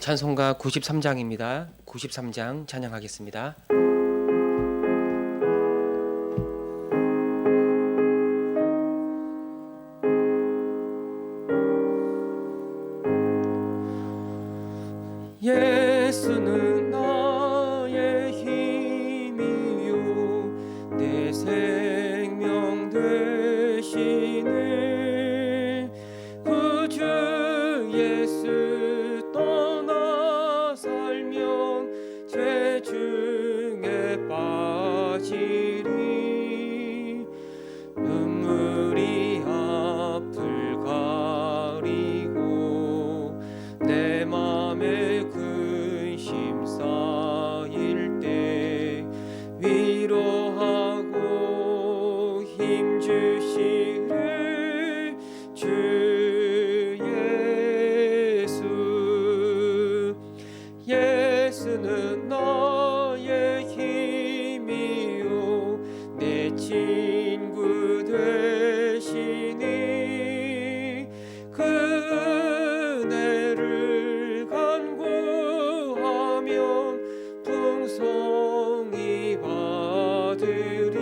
찬송가 93장입니다. 93장 찬양하겠습니다. 예수는 나의 힘이요 내 생명 되시네. 구주 예수 떠나 살면 죄 중에 빠지리. 눈물이 앞을 가리고 내 맘에 근심 쌓일 때 위로하고 힘 주시네 주 예수. 예수는 나의 힘이요 내 친구 되시니. 그 은혜를 간구하면 풍성히 받으리.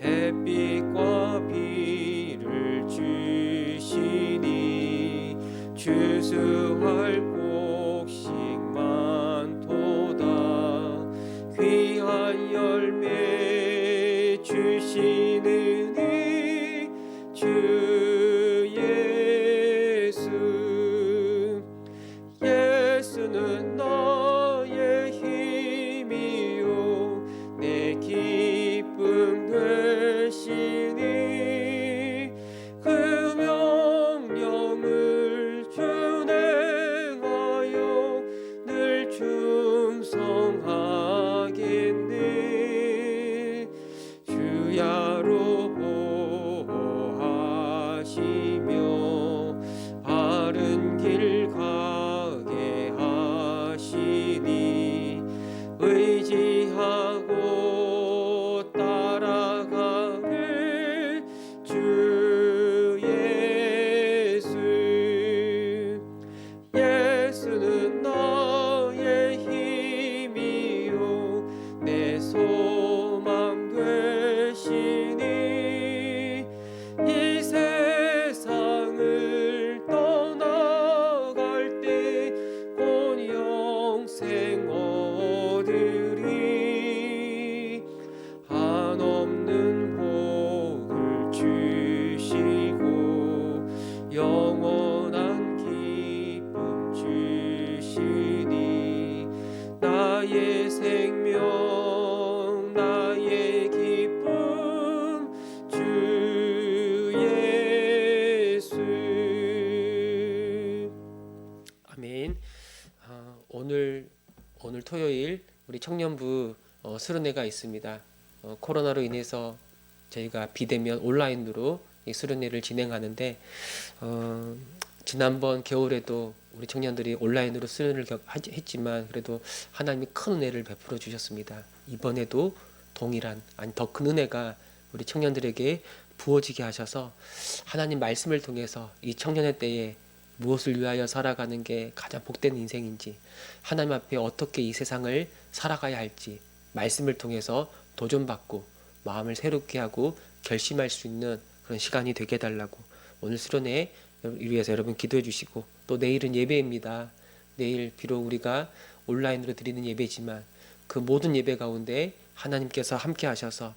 햇빛과 비를 주시니 주수할 곡식 많도다. 귀한 열매 주시느니 주 예수. 예수는 나의 힘이요 내 기쁨 되시니. 그 명령을 준행하여 늘 충성하겠네. 주야로 보호하시며 바른 길 가게 하시니. 의지하고 따라가네 주 예수. 예수는 나의 힘이요 내 소망 되시니. 이 세상을 떠나갈 때 곧 영생 얻으리. 한없는 복을 주시고 영원한 기쁨 주시니. 나의 생명 나의 기쁨 주 예수. 아멘. 오늘 토요일 우리 청년부 수련회가 있습니다. 코로나로 인해서 저희가 비대면 온라인으로 이 수련회를 진행하는데 지난번 겨울에도 우리 청년들이 온라인으로 수련을 했지만 그래도 하나님이 큰 은혜를 베풀어 주셨습니다. 이번에도 동일한 더 큰 은혜가 우리 청년들에게 부어지게 하셔서 하나님 말씀을 통해서 이 청년의 때에 무엇을 위하여 살아가는 게 가장 복된 인생인지, 하나님 앞에 어떻게 이 세상을 살아가야 할지 말씀을 통해서 도전받고 마음을 새롭게 하고 결심할 수 있는 그런 시간이 되게 해달라고 오늘 수련회에 위해서 여러분 기도해 주시고, 또 내일은 예배입니다. 내일 비록 우리가 온라인으로 드리는 예배지만 그 모든 예배 가운데 하나님께서 함께 하셔서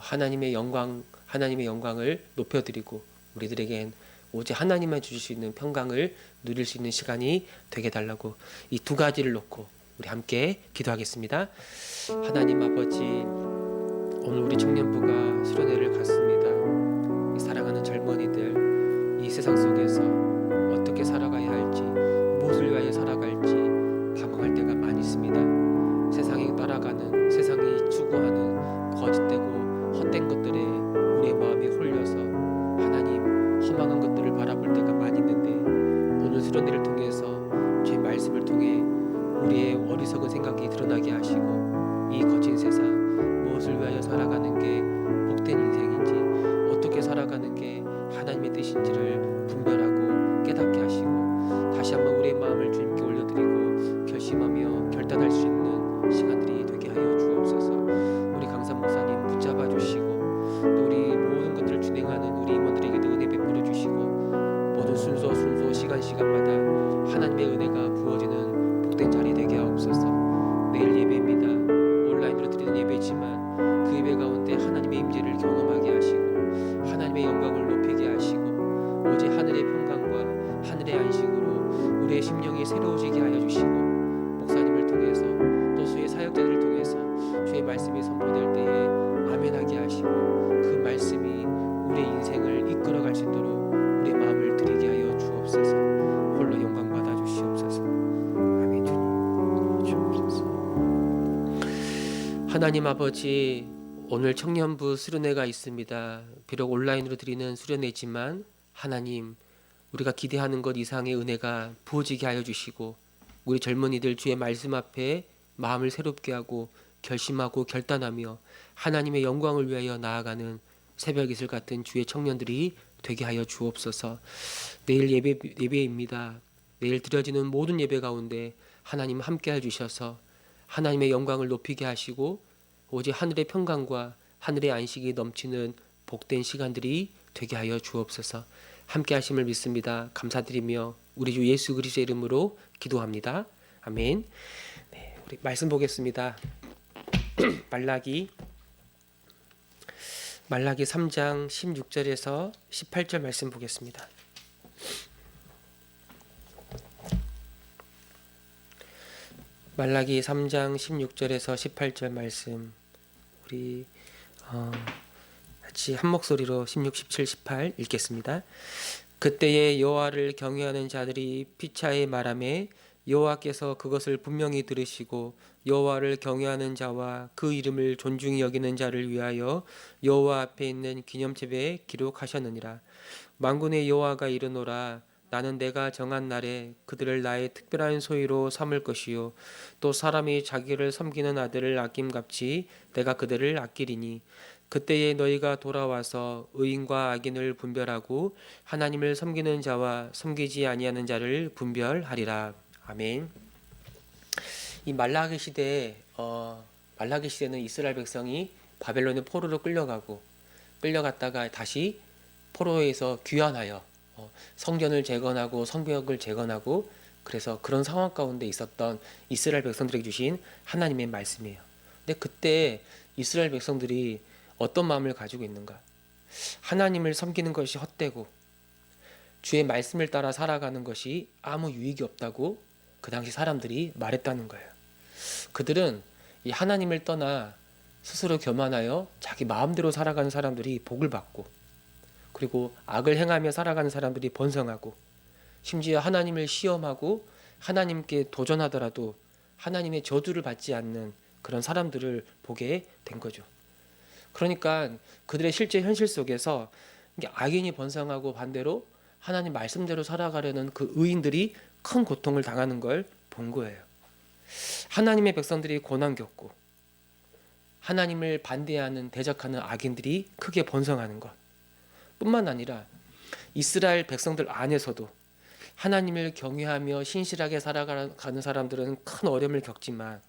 하나님의 영광을 높여드리고 우리들에겐 오직 하나님만 주실 수 있는 평강을 누릴 수 있는 시간이 되게 달라고 이 두 가지를 놓고 우리 함께 기도하겠습니다. 하나님 아버지, 오늘 우리 청년부가 수련회를 갔습니다. 이 사랑하는 젊은이들, 이 세상 속에서 어떻게 살아가야 할지, 무엇을 위하여 살아갈지 방황할 때가 많이 있습니다. 세상이 따라가는, 세상이 추구하는 거짓되고 헛된 것들에 우리의 마음이 홀려서 하나님 허망한 것들을 바라볼 때가 많이 있는데, 오늘 수련회를 통해서 제 말씀을 통해 우리의 어리석은 생각이 드러나게 하시고 이 거친 세상 무엇을 위하여 살아가는 게 복된 인생인지, 어떻게 살아가는 게 하나님의 뜻인지를 분별하고 깨닫게 하시고 다시 한번 심령이 새로워지게 하여 주시고, 목사님을 통해서 또 수의 사역자들을 통해서 주의 말씀이 선포될 때에 아멘하게 하시고, 그 말씀이 우리의 인생을 이끌어갈 수 있도록 우리의 마음을 드리게 하여 주옵소서. 홀로 영광 받아 주시옵소서. 아멘. 주옵소서. 하나님 아버지, 오늘 청년부 수련회가 있습니다. 비록 온라인으로 드리는 수련회지만 하나님, 우리가 기대하는 것 이상의 은혜가 부어지게 하여 주시고, 우리 젊은이들 주의 말씀 앞에 마음을 새롭게 하고 결심하고 결단하며 하나님의 영광을 위하여 나아가는 새벽 이슬 같은 주의 청년들이 되게 하여 주옵소서. 내일 예배입니다. 내일 드려지는 모든 예배 가운데 하나님 함께 해주셔서 하나님의 영광을 높이게 하시고, 오직 하늘의 평강과 하늘의 안식이 넘치는 복된 시간들이 되게 하여 주옵소서. 함께 하심을 믿습니다. 감사드리며 우리 주 예수 그리스도의 이름으로 기도합니다. 아멘. 네, 우리 말씀 보겠습니다. 말라기 3장 16절에서 18절 말씀 보겠습니다. 말라기 3장 16절에서 18절 말씀, 우리 같이 한 목소리로 16, 17, 18 읽겠습니다. 그때에 여호와를 경외하는 자들이 피차에 말하매 여호와께서 그것을 분명히 들으시고 여호와를 경외하는 자와 그 이름을 존중히 여기는 자를 위하여 여호와 앞에 있는 기념冊에 기록하셨느니라. 만군의 여호와가 이르노라. 나는 내가 정한 날에 그들을 나의 특별한 소유로 삼을 것이요, 또 사람이 자기를 섬기는 아들을 아낌같이 내가 그들을 아끼리니, 그때에 너희가 돌아와서 의인과 악인을 분별하고 하나님을 섬기는 자와 섬기지 아니하는 자를 분별하리라. 아멘. 이 말라기 시대에는 이스라엘 백성이 바벨론의 포로로 끌려갔다가 다시 포로에서 귀환하여 성전을 재건하고 성벽을 재건하고, 그래서 그런 상황 가운데 있었던 이스라엘 백성들에게 주신 하나님의 말씀이에요. 근데 그때 이스라엘 백성들이 어떤 마음을 가지고 있는가? 하나님을 섬기는 것이 헛되고 주의 말씀을 따라 살아가는 것이 아무 유익이 없다고 그 당시 사람들이 말했다는 거예요. 그들은 이 하나님을 떠나 스스로 교만하여 자기 마음대로 살아가는 사람들이 복을 받고, 그리고 악을 행하며 살아가는 사람들이 번성하고, 심지어 하나님을 시험하고 하나님께 도전하더라도 하나님의 저주를 받지 않는 그런 사람들을 보게 된 거죠. 그러니까 그들의 실제 현실 속에서 악인이 번성하고 반대로 하나님 말씀대로 살아가려는 그 의인들이 큰 고통을 당하는 걸 본 거예요. 하나님의 백성들이 고난 겪고 하나님을 반대하는 대적하는 악인들이 크게 번성하는 것 뿐만 아니라 이스라엘 백성들 안에서도 하나님을 경외하며 신실하게 살아가는 사람들은 큰 어려움을 겪지만,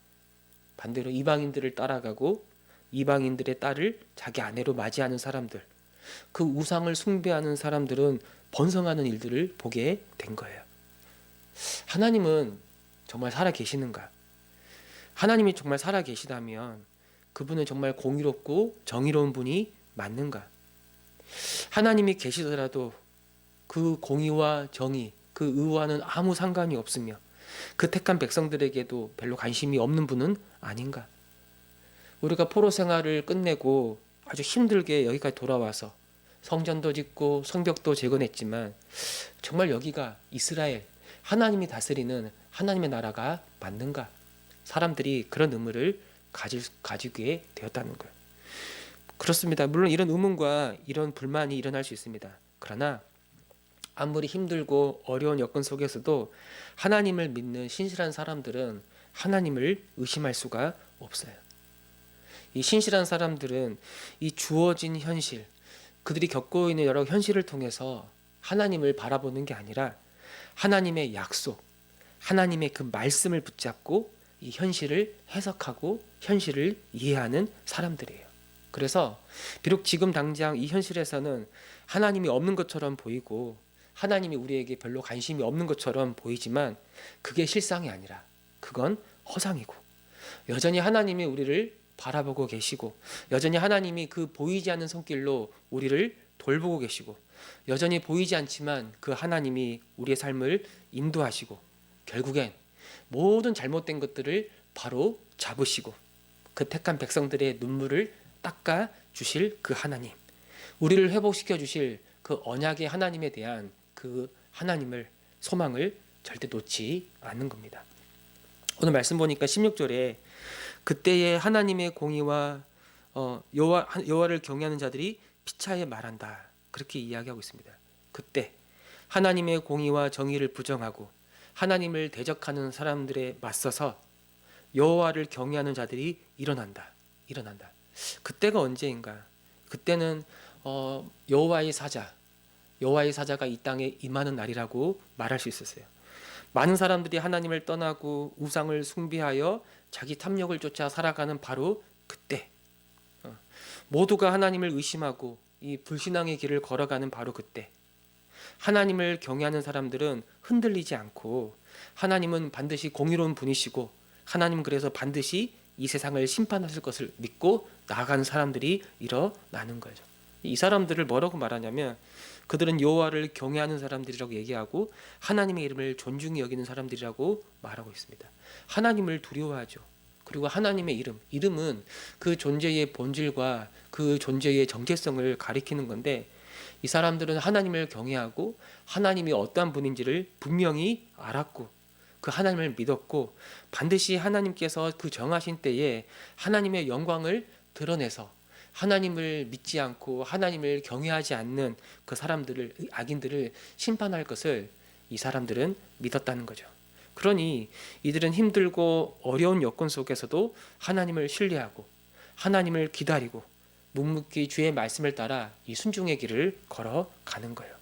반대로 이방인들을 따라가고 이방인들의 딸을 자기 아내로 맞이하는 사람들, 그 우상을 숭배하는 사람들은 번성하는 일들을 보게 된 거예요. 하나님은 정말 살아 계시는가? 하나님이 정말 살아 계시다면 그분은 정말 공의롭고 정의로운 분이 맞는가? 하나님이 계시더라도 그 공의와 정의, 그 의와는 아무 상관이 없으며 그 택한 백성들에게도 별로 관심이 없는 분은 아닌가? 우리가 포로 생활을 끝내고 아주 힘들게 여기까지 돌아와서 성전도 짓고 성벽도 재건했지만, 정말 여기가 이스라엘, 하나님이 다스리는 하나님의 나라가 맞는가? 사람들이 그런 의문을 가지게 되었다는 거예요. 그렇습니다. 물론 이런 의문과 이런 불만이 일어날 수 있습니다. 그러나 아무리 힘들고 어려운 여건 속에서도 하나님을 믿는 신실한 사람들은 하나님을 의심할 수가 없어요. 이 신실한 사람들은 이 주어진 현실, 그들이 겪고 있는 여러 현실을 통해서 하나님을 바라보는 게 아니라 하나님의 약속, 하나님의 그 말씀을 붙잡고 이 현실을 해석하고 현실을 이해하는 사람들이에요. 그래서 비록 지금 당장 이 현실에서는 하나님이 없는 것처럼 보이고 하나님이 우리에게 별로 관심이 없는 것처럼 보이지만, 그게 실상이 아니라 그건 허상이고, 여전히 하나님이 우리를 바라보고 계시고, 여전히 하나님이 그 보이지 않는 손길로 우리를 돌보고 계시고, 여전히 보이지 않지만 그 하나님이 우리의 삶을 인도하시고 결국엔 모든 잘못된 것들을 바로 잡으시고 그 택한 백성들의 눈물을 닦아 주실 그 하나님, 우리를 회복시켜 주실 그 언약의 하나님에 대한 그 하나님을 소망을 절대 놓지 않는 겁니다. 오늘 말씀 보니까 16절에 그때의 하나님의 공의와 여호와를 경외하는 자들이 피차에 말한다, 그렇게 이야기하고 있습니다. 그때 하나님의 공의와 정의를 부정하고 하나님을 대적하는 사람들에 맞서서 여호와를 경외하는 자들이 일어난다. 그때가 언제인가? 그때는 여호와의 사자가 이 땅에 임하는 날이라고 말할 수 있었어요. 많은 사람들이 하나님을 떠나고 우상을 숭배하여 자기 탐욕을 쫓아 살아가는 바로 그때, 모두가 하나님을 의심하고 이 불신앙의 길을 걸어가는 바로 그때, 하나님을 경외하는 사람들은 흔들리지 않고 하나님은 반드시 공의로운 분이시고 하나님은 그래서 반드시 이 세상을 심판하실 것을 믿고 나아가는 사람들이 일어나는 거죠. 이 사람들을 뭐라고 말하냐면 그들은 여호와를 경외하는 사람들이라고 얘기하고 하나님의 이름을 존중히 여기는 사람들이라고 말하고 있습니다. 하나님을 두려워하죠. 그리고 하나님의 이름은 그 존재의 본질과 그 존재의 정체성을 가리키는 건데, 이 사람들은 하나님을 경외하고 하나님이 어떠한 분인지를 분명히 알았고 그 하나님을 믿었고 반드시 하나님께서 그 정하신 때에 하나님의 영광을 드러내서 하나님을 믿지 않고 하나님을 경외하지 않는 그 사람들을, 악인들을 심판할 것을 이 사람들은 믿었다는 거죠. 그러니 이들은 힘들고 어려운 여건 속에서도 하나님을 신뢰하고 하나님을 기다리고 묵묵히 주의 말씀을 따라 이 순종의 길을 걸어가는 거예요.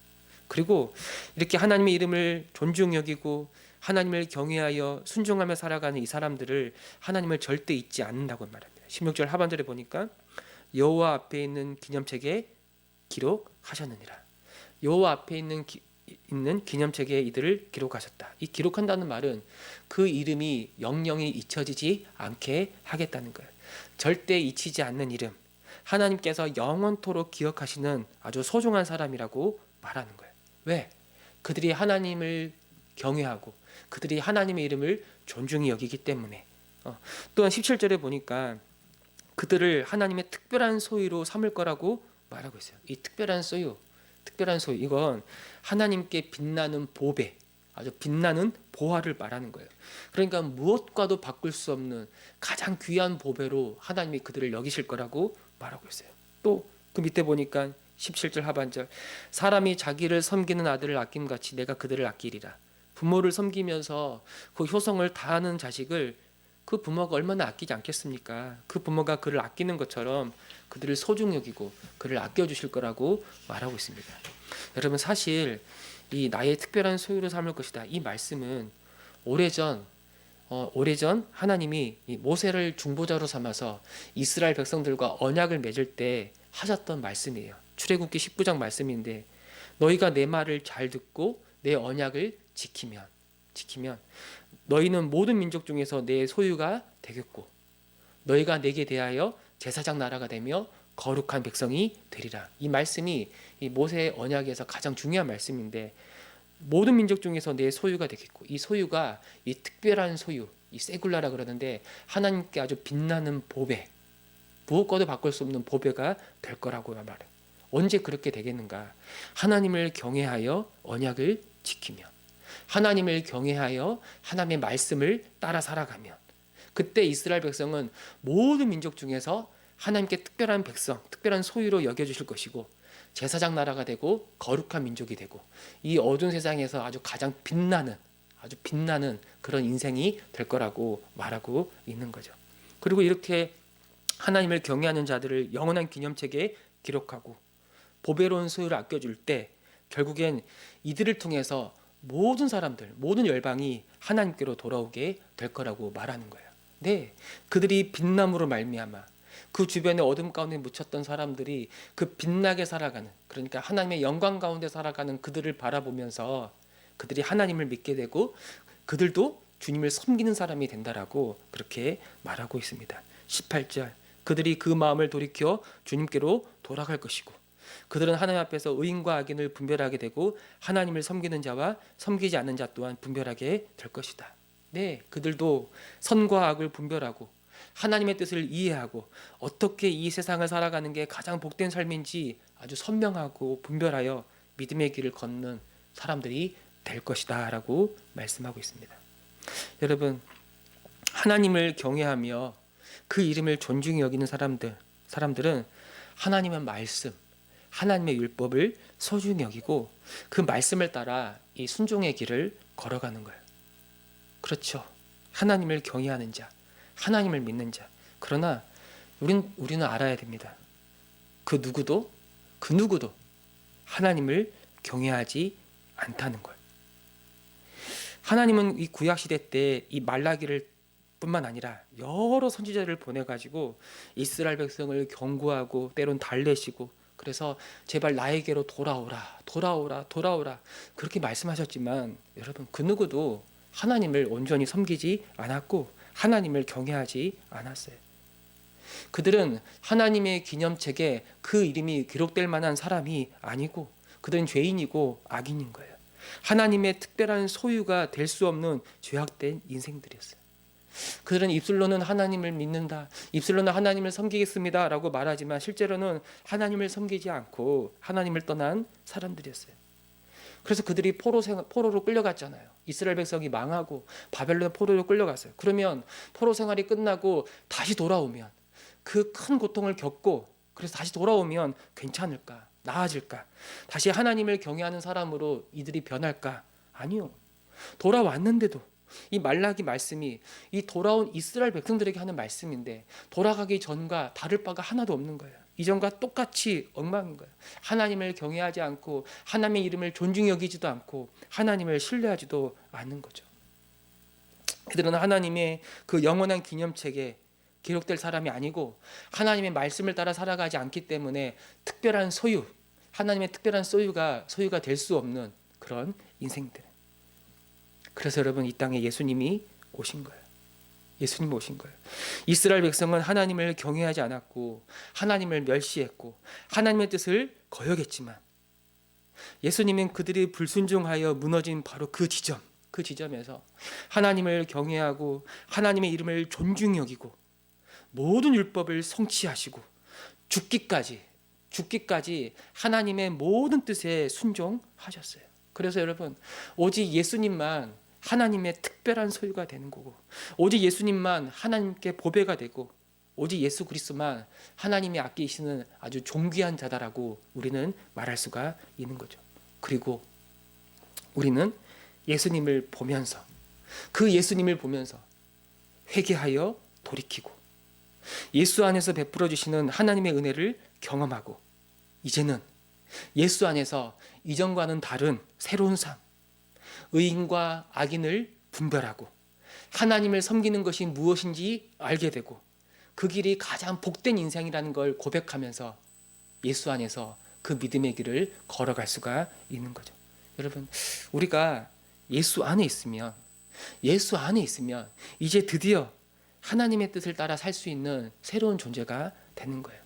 그리고 이렇게 하나님의 이름을 존중 여기고 하나님을 경외하여 순종하며 살아가는 이 사람들을 하나님을 절대 잊지 않는다고 말합니다. 16절 하반절에 보니까 여호와 앞에 있는 기념책에 기록하셨느니라. 여호와 앞에 있는 기념책에 이들을 기록하셨다. 이 기록한다는 말은 그 이름이 영영이 잊혀지지 않게 하겠다는 거예요. 절대 잊히지 않는 이름, 하나님께서 영원토록 기억하시는 아주 소중한 사람이라고 말하는 거예요. 왜? 그들이 하나님을 경외하고 그들이 하나님의 이름을 존중히 여기기 때문에. 또한 17절에 보니까 그들을 하나님의 특별한 소유로 삼을 거라고 말하고 있어요. 이 특별한 소유, 이건 하나님께 빛나는 보배, 아주 빛나는 보화를 말하는 거예요. 그러니까 무엇과도 바꿀 수 없는 가장 귀한 보배로 하나님이 그들을 여기실 거라고 말하고 있어요. 또 그 밑에 보니까 17절 하반절, 사람이 자기를 섬기는 아들을 아낌같이 내가 그들을 아끼리라. 부모를 섬기면서 그 효성을 다하는 자식을 그 부모가 얼마나 아끼지 않겠습니까? 그 부모가 그를 아끼는 것처럼 그들을 소중히 여기고 그를 아껴주실 거라고 말하고 있습니다. 여러분, 사실 이 나의 특별한 소유로 삼을 것이다, 이 말씀은 오래전 하나님이 이 모세를 중보자로 삼아서 이스라엘 백성들과 언약을 맺을 때 하셨던 말씀이에요. 출애굽기 19장 말씀인데, 너희가 내 말을 잘 듣고 내 언약을 지키면 너희는 모든 민족 중에서 내 소유가 되겠고 너희가 내게 대하여 제사장 나라가 되며 거룩한 백성이 되리라. 이 말씀이 이 모세의 언약에서 가장 중요한 말씀인데, 모든 민족 중에서 내 소유가 되겠고, 이 소유가 이 특별한 소유, 이 세굴라라 그러는데 하나님께 아주 빛나는 보배, 무엇과도 바꿀 수 없는 보배가 될 거라고 말해요. 언제 그렇게 되겠는가? 하나님을 경외하여 언약을 지키며 하나님을 경외하여 하나님의 말씀을 따라 살아가면, 그때 이스라엘 백성은 모든 민족 중에서 하나님께 특별한 백성, 특별한 소유로 여겨주실 것이고 제사장 나라가 되고 거룩한 민족이 되고 이 어두운 세상에서 아주 가장 빛나는 그런 인생이 될 거라고 말하고 있는 거죠. 그리고 이렇게 하나님을 경외하는 자들을 영원한 기념책에 기록하고 보배로운 소유를 아껴줄 때 결국엔 이들을 통해서 모든 사람들, 모든 열방이 하나님께로 돌아오게 될 거라고 말하는 거예요. 네, 그들이 빛남으로 말미암아 그 주변에 어둠 가운데 묻혔던 사람들이 그 빛나게 살아가는, 그러니까 하나님의 영광 가운데 살아가는 그들을 바라보면서 그들이 하나님을 믿게 되고 그들도 주님을 섬기는 사람이 된다라고 그렇게 말하고 있습니다. 18절, 그들이 그 마음을 돌이켜 주님께로 돌아갈 것이고 그들은 하나님 앞에서 의인과 악인을 분별하게 되고 하나님을 섬기는 자와 섬기지 않는 자 또한 분별하게 될 것이다. 네, 그들도 선과 악을 분별하고 하나님의 뜻을 이해하고 어떻게 이 세상을 살아가는 게 가장 복된 삶인지 아주 선명하고 분별하여 믿음의 길을 걷는 사람들이 될 것이다 라고 말씀하고 있습니다. 여러분, 하나님을 경외하며 그 이름을 존중히 여기는 사람들은 하나님의 말씀, 하나님의 율법을 소중히 여기고 그 말씀을 따라 이 순종의 길을 걸어가는 거예요. 그렇죠. 하나님을 경외하는 자, 하나님을 믿는 자. 그러나 우리는 알아야 됩니다. 그 누구도 하나님을 경외하지 않다는 걸. 하나님은 이 구약 시대 때 이 말라기를 뿐만 아니라 여러 선지자를 보내가지고 이스라엘 백성을 경고하고 때론 달래시고, 그래서 제발 나에게로 돌아오라 그렇게 말씀하셨지만, 여러분, 그 누구도 하나님을 온전히 섬기지 않았고 하나님을 경외하지 않았어요. 그들은 하나님의 기념책에 그 이름이 기록될 만한 사람이 아니고 그들은 죄인이고 악인인 거예요. 하나님의 특별한 소유가 될 수 없는 죄악된 인생들이었어요. 그들은 입술로는 하나님을 믿는다, 입술로는 하나님을 섬기겠습니다 라고 말하지만 실제로는 하나님을 섬기지 않고 하나님을 떠난 사람들이었어요. 그래서 그들이 포로로 끌려갔잖아요. 이스라엘 백성이 망하고 바벨론 포로로 끌려갔어요. 그러면 포로 생활이 끝나고 다시 돌아오면, 그 큰 고통을 겪고 그래서 다시 돌아오면 괜찮을까? 나아질까? 다시 하나님을 경외하는 사람으로 이들이 변할까? 아니요. 돌아왔는데도 이 말라기 말씀이 이 돌아온 이스라엘 백성들에게 하는 말씀인데 돌아가기 전과 다를 바가 하나도 없는 거예요. 이전과 똑같이 엉망인 거예요. 하나님을 경외하지 않고 하나님의 이름을 존중히 여기지도 않고 하나님을 신뢰하지도 않는 거죠. 그들은 하나님의 그 영원한 기념책에 기록될 사람이 아니고 하나님의 말씀을 따라 살아가지 않기 때문에 특별한 소유, 하나님의 특별한 소유가 될 수 없는 그런 인생들. 그래서 여러분, 이 땅에 예수님이 오신 거예요. 예수님 오신 거예요. 이스라엘 백성은 하나님을 경외하지 않았고 하나님을 멸시했고 하나님의 뜻을 거역했지만, 예수님은 그들이 불순종하여 무너진 바로 그 지점에서 하나님을 경외하고 하나님의 이름을 존중히 여기고 모든 율법을 성취하시고 죽기까지 하나님의 모든 뜻에 순종하셨어요. 그래서 여러분, 오직 예수님만 하나님의 특별한 소유가 되는 거고, 오직 예수님만 하나님께 보배가 되고, 오직 예수 그리스도만 하나님이 아끼시는 아주 존귀한 자다라고 우리는 말할 수가 있는 거죠. 그리고 우리는 예수님을 보면서, 그 예수님을 보면서 회개하여 돌이키고 예수 안에서 베풀어 주시는 하나님의 은혜를 경험하고, 이제는 예수 안에서 이전과는 다른 새로운 삶, 의인과 악인을 분별하고 하나님을 섬기는 것이 무엇인지 알게 되고 그 길이 가장 복된 인생이라는 걸 고백하면서 예수 안에서 그 믿음의 길을 걸어갈 수가 있는 거죠. 여러분, 우리가 예수 안에 있으면 이제 드디어 하나님의 뜻을 따라 살 수 있는 새로운 존재가 되는 거예요.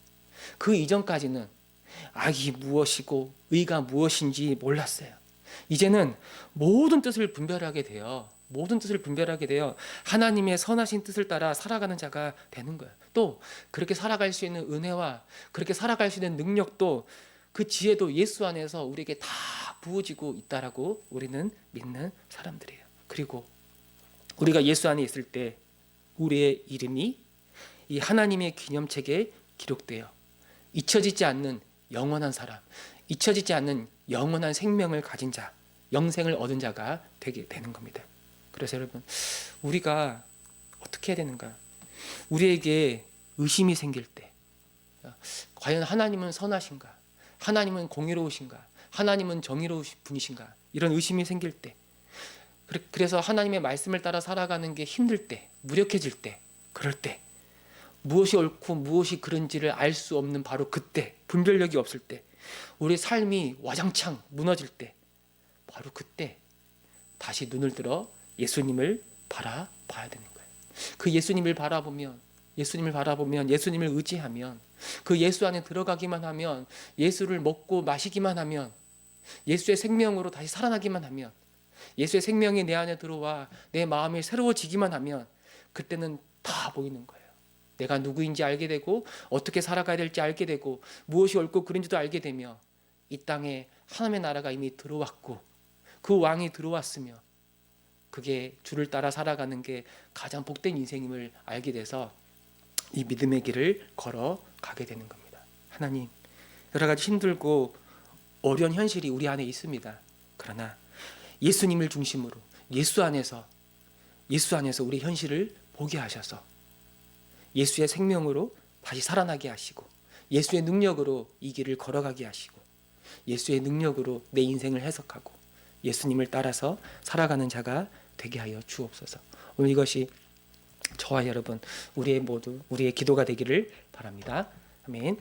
그 이전까지는 악이 무엇이고 의가 무엇인지 몰랐어요. 이제는 모든 뜻을 분별하게 되어 하나님의 선하신 뜻을 따라 살아가는 자가 되는 거예요. 또 그렇게 살아갈 수 있는 은혜와 그렇게 살아갈 수 있는 능력도, 그 지혜도 예수 안에서 우리에게 다 부어지고 있다라고 우리는 믿는 사람들이에요. 그리고 우리가 예수 안에 있을 때 우리의 이름이 이 하나님의 기념책에 기록되어 잊혀지지 않는 영원한 사람, 잊혀지지 않는 영원한 생명을 가진 자, 영생을 얻은 자가 되게 되는 겁니다. 그래서 여러분, 우리가 어떻게 해야 되는가? 우리에게 의심이 생길 때, 과연 하나님은 선하신가? 하나님은 공의로우신가? 하나님은 정의로우신 분이신가? 이런 의심이 생길 때, 그래서 하나님의 말씀을 따라 살아가는 게 힘들 때, 무력해질 때, 그럴 때, 무엇이 옳고 무엇이 그른지를 알 수 없는 바로 그때, 분별력이 없을 때, 우리 삶이 와장창 무너질 때, 바로 그때 다시 눈을 들어 예수님을 바라봐야 되는 거예요. 그 예수님을 바라보면, 예수님을 의지하면 그 예수 안에 들어가기만 하면, 예수를 먹고 마시기만 하면, 예수의 생명으로 다시 살아나기만 하면, 예수의 생명이 내 안에 들어와 내 마음이 새로워지기만 하면 그때는 다 보이는 거예요. 내가 누구인지 알게 되고 어떻게 살아가야 될지 알게 되고 무엇이 옳고 그른지도 알게 되며 이 땅에 하나님의 나라가 이미 들어왔고 그 왕이 들어왔으며 그게 주를 따라 살아가는 게 가장 복된 인생임을 알게 돼서 이 믿음의 길을 걸어가게 되는 겁니다. 하나님, 여러 가지 힘들고 어려운 현실이 우리 안에 있습니다. 그러나 예수님을 중심으로 예수 안에서 우리 현실을 보게 하셔서 예수의 생명으로 다시 살아나게 하시고 예수의 능력으로 이 길을 걸어가게 하시고 예수의 능력으로 내 인생을 해석하고 예수님을 따라서 살아가는 자가 되게 하여 주옵소서. 오늘 이것이 저와 여러분 우리의 기도가 되기를 바랍니다. 아멘.